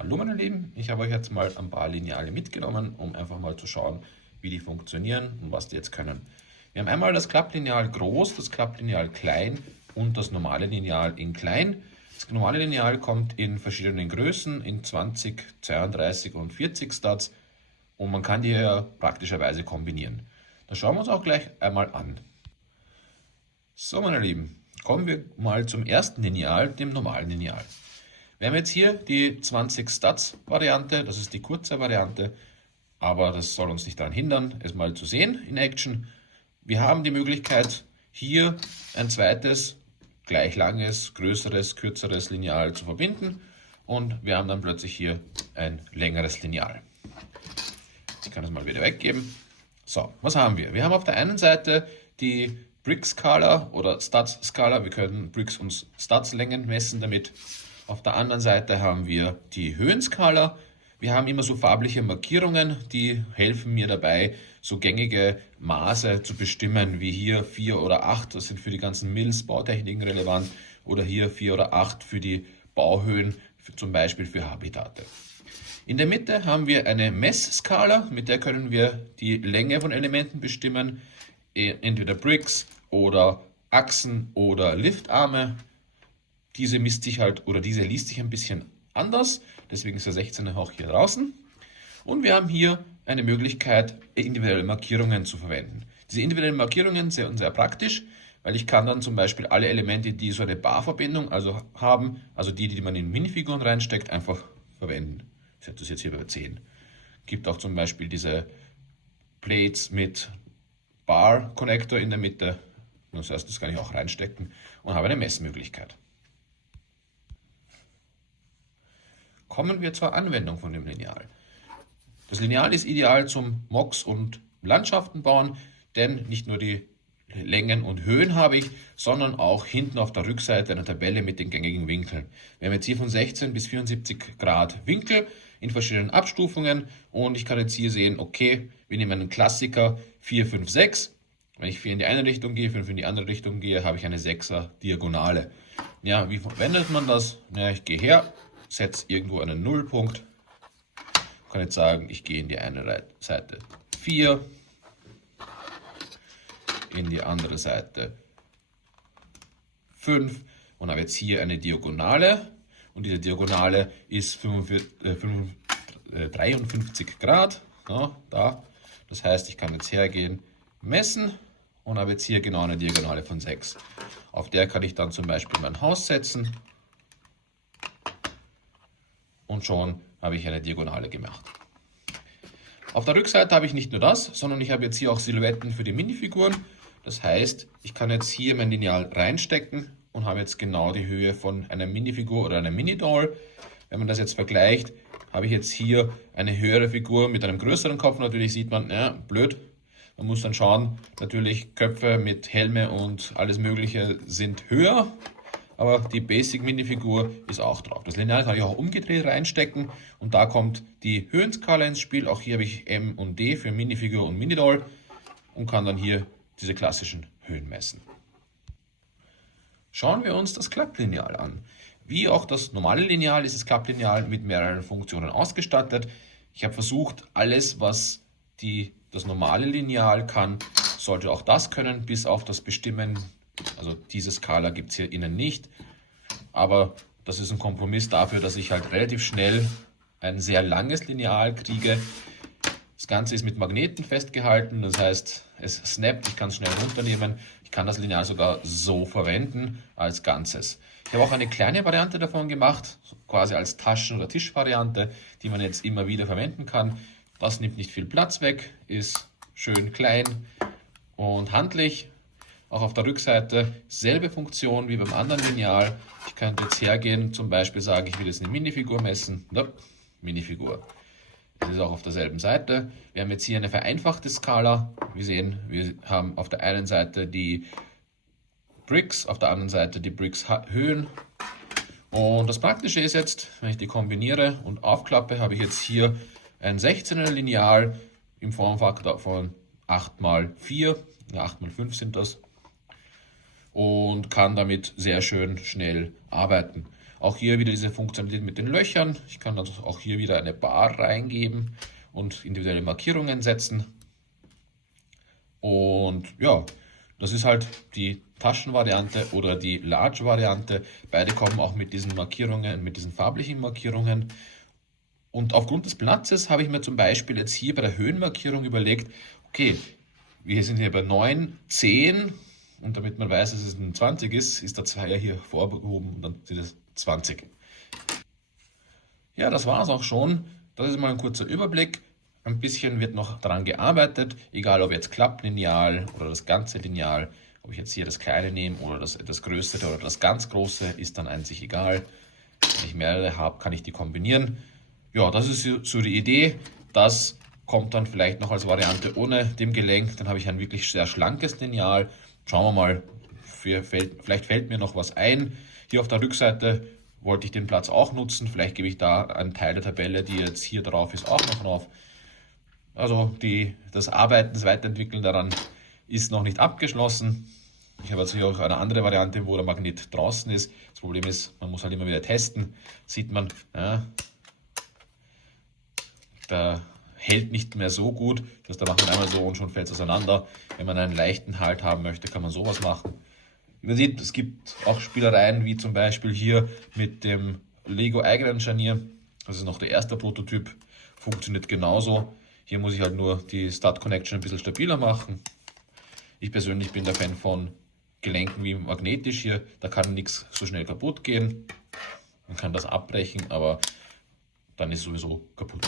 Hallo meine Lieben, ich habe euch jetzt mal ein paar Lineale mitgenommen, um einfach mal zu schauen, wie die funktionieren und was die jetzt können. Wir haben einmal das Klapplineal groß, das Klapplineal klein und das normale Lineal in klein. Das normale Lineal kommt in verschiedenen Größen, in 20, 32 und 40 Stats, und man kann die ja praktischerweise kombinieren. Das schauen wir uns auch gleich einmal an. So meine Lieben, kommen wir mal zum ersten Lineal, dem normalen Lineal. Wir haben jetzt hier die 20 Stats Variante, das ist die kurze Variante, aber das soll uns nicht daran hindern, es mal zu sehen in Action. Wir haben die Möglichkeit, hier ein zweites, gleich langes, größeres, kürzeres Lineal zu verbinden, und wir haben dann plötzlich hier ein längeres Lineal. Ich kann das mal wieder weggeben. So, was haben wir? Wir haben auf der einen Seite die Brick-Skala oder Stats-Skala. Wir können Bricks und Stats-Längen messen damit. Auf der anderen Seite haben wir die Höhenskala. Wir haben immer so farbliche Markierungen, die helfen mir dabei, so gängige Maße zu bestimmen, wie hier 4 oder 8. Das sind für die ganzen Mills, Bautechniken relevant. Oder hier 4 oder 8 für die Bauhöhen, zum Beispiel für Habitate. In der Mitte haben wir eine Messskala, mit der können wir die Länge von Elementen bestimmen, entweder Bricks oder Achsen oder Liftarme. Diese misst sich halt, oder diese liest sich ein bisschen anders, deswegen ist der 16er auch hier draußen. Und wir haben hier eine Möglichkeit, individuelle Markierungen zu verwenden. Diese individuellen Markierungen sind sehr praktisch, weil ich kann dann zum Beispiel alle Elemente, die so eine Barverbindung haben, also die man in Minifiguren reinsteckt, einfach verwenden. Ich setze das jetzt hier bei 10. Gibt auch zum Beispiel diese Plates mit Bar-Connector in der Mitte. Das heißt, das kann ich auch reinstecken und habe eine Messmöglichkeit. Kommen wir zur Anwendung von dem Lineal. Das Lineal ist ideal zum Mocks und Landschaften bauen, denn nicht nur die Längen und Höhen habe ich, sondern auch hinten auf der Rückseite eine Tabelle mit den gängigen Winkeln. Wir haben jetzt hier von 16 bis 74 Grad Winkel in verschiedenen Abstufungen, und ich kann jetzt hier sehen, okay, wir nehmen einen Klassiker 4, 5, 6. Wenn ich 4 in die eine Richtung gehe, 5 in die andere Richtung gehe, habe ich eine 6er Diagonale. Ja, wie verwendet man das? Ja, ich gehe her, setze irgendwo einen Nullpunkt. Ich kann jetzt sagen, ich gehe in die eine Seite 4, in die andere Seite 5 und habe jetzt hier eine Diagonale, und diese Diagonale ist 53 Grad. Ja, da. Das heißt, ich kann jetzt hergehen, messen, und habe jetzt hier genau eine Diagonale von 6. Auf der kann ich dann zum Beispiel mein Haus setzen, und schon habe ich eine Diagonale gemacht. Auf der Rückseite habe ich nicht nur das, sondern ich habe jetzt hier auch Silhouetten für die Minifiguren. Das heißt, ich kann jetzt hier mein Lineal reinstecken und habe jetzt genau die Höhe von einer Minifigur oder einer Mini-Doll. Wenn man das jetzt vergleicht, habe ich jetzt hier eine höhere Figur mit einem größeren Kopf. Natürlich sieht man, ja, blöd. Man muss dann schauen, natürlich Köpfe mit Helme und alles Mögliche sind höher, aber die Basic Minifigur ist auch drauf. Das Lineal kann ich auch umgedreht reinstecken, und da kommt die Höhenskala ins Spiel. Auch hier habe ich M und D für Minifigur und Minidoll und kann dann hier diese klassischen Höhen messen. Schauen wir uns das Klapplineal an. Wie auch das normale Lineal ist das Klapplineal mit mehreren Funktionen ausgestattet. Ich habe versucht, alles, was das normale Lineal kann, sollte auch das können, bis auf das Bestimmen. Also diese Skala gibt es hier innen nicht, aber das ist ein Kompromiss dafür, dass ich halt relativ schnell ein sehr langes Lineal kriege. Das Ganze ist mit Magneten festgehalten, das heißt, es snappt, ich kann es schnell runternehmen. Ich kann das Lineal sogar so verwenden als Ganzes. Ich habe auch eine kleine Variante davon gemacht, quasi als Taschen- oder Tischvariante, die man jetzt immer wieder verwenden kann. Das nimmt nicht viel Platz weg, ist schön klein und handlich. Auch auf der Rückseite selbe Funktion wie beim anderen Lineal. Ich könnte jetzt hergehen, zum Beispiel sagen, ich will jetzt eine Minifigur messen. Minifigur. Das ist auch auf derselben Seite. Wir haben jetzt hier eine vereinfachte Skala. Wir sehen, wir haben auf der einen Seite die Bricks, auf der anderen Seite die Bricks Höhen. Und das Praktische ist jetzt, wenn ich die kombiniere und aufklappe, habe ich jetzt hier ein 16er Lineal im Formfaktor von 8 mal 4, 8 mal 5 sind das, und kann damit sehr schön schnell arbeiten. Auch hier wieder diese Funktionalität mit den Löchern. Ich kann also auch hier wieder eine Bar reingeben und individuelle Markierungen setzen. Und ja, das ist halt die Taschenvariante oder die Large-Variante. Beide kommen auch mit diesen Markierungen, mit diesen farblichen Markierungen. Und aufgrund des Platzes habe ich mir zum Beispiel jetzt hier bei der Höhenmarkierung überlegt, okay, wir sind hier bei 9, 10 und damit man weiß, dass es ein 20 ist der Zweier hier vorgehoben und dann sind es 20. Ja, das war es auch schon. Das ist mal ein kurzer Überblick. Ein bisschen wird noch daran gearbeitet, egal ob jetzt Klapplineal oder das ganze Lineal. Ob ich jetzt hier das kleine nehme oder das etwas größere oder das ganz große, ist dann einzig egal. Wenn ich mehrere habe, kann ich die kombinieren. Ja, das ist so die Idee. Das kommt dann vielleicht noch als Variante ohne dem Gelenk. Dann habe ich ein wirklich sehr schlankes Lineal. Schauen wir mal, vielleicht fällt mir noch was ein. Hier auf der Rückseite wollte ich den Platz auch nutzen. Vielleicht gebe ich da einen Teil der Tabelle, die jetzt hier drauf ist, auch noch drauf. Also das Arbeiten, das Weiterentwickeln daran ist noch nicht abgeschlossen. Ich habe jetzt hier auch eine andere Variante, wo der Magnet draußen ist. Das Problem ist, man muss halt immer wieder testen. Sieht man, ja, der hält nicht mehr so gut. Da macht man einmal so und schon fällt es auseinander. Wenn man einen leichten Halt haben möchte, kann man sowas machen. Man sieht, es gibt auch Spielereien, wie zum Beispiel hier mit dem Lego eigenen Scharnier. Das ist noch der erste Prototyp. Funktioniert genauso. Hier muss ich halt nur die Stud Connection ein bisschen stabiler machen. Ich persönlich bin der Fan von Gelenken wie magnetisch hier. Da kann nichts so schnell kaputt gehen. Man kann das abbrechen, aber dann ist es sowieso kaputt.